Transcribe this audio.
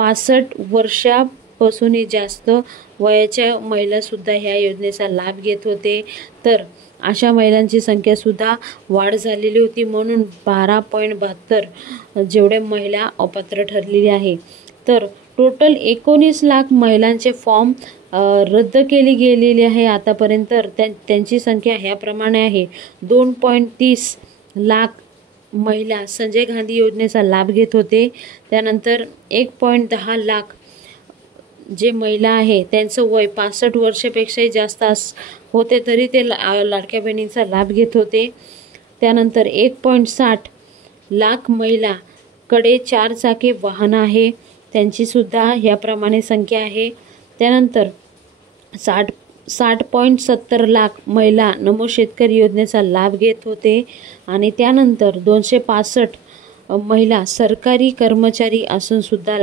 65 वर्षापासूनही जास्त वयाच्या महिलासुद्धा ह्या योजनेचा लाभ घेत होते। तर अशा महिलांची संख्यासुद्धा वाढ झालेली होती, म्हणून 12.72 जेवढ्या महिला अपात्र ठरलेल्या आहे। तर टोटल 19 लाख महिलांचे फॉर्म रद्द केली गेलेली आहे आतापर्यंत। तर त्यांची संख्या ह्याप्रमाणे आहे, 2.30 लाख महिला संजय गांधी योजनेचा लाभ घेत होते। त्यानंतर 1.10 लाख जे महिला आहे त्यांचं वय 65 वर्षापेक्षाही जास्त होते, तरी ते लाडक्या बहिणींचा लाभ घेत होते। त्यानंतर 1.60 लाख महिलाकडे 4 चाकी वाहन आहे, त्यांची सुद्धा ह्याप्रमाणे संख्या आहे। त्यानंतर 60.70 लाख महिला नमो शेतकरी योजनेचा लाभ घेत होते आणि त्यानंतर 265 महिला सरकारी कर्मचारी असून सुद्धा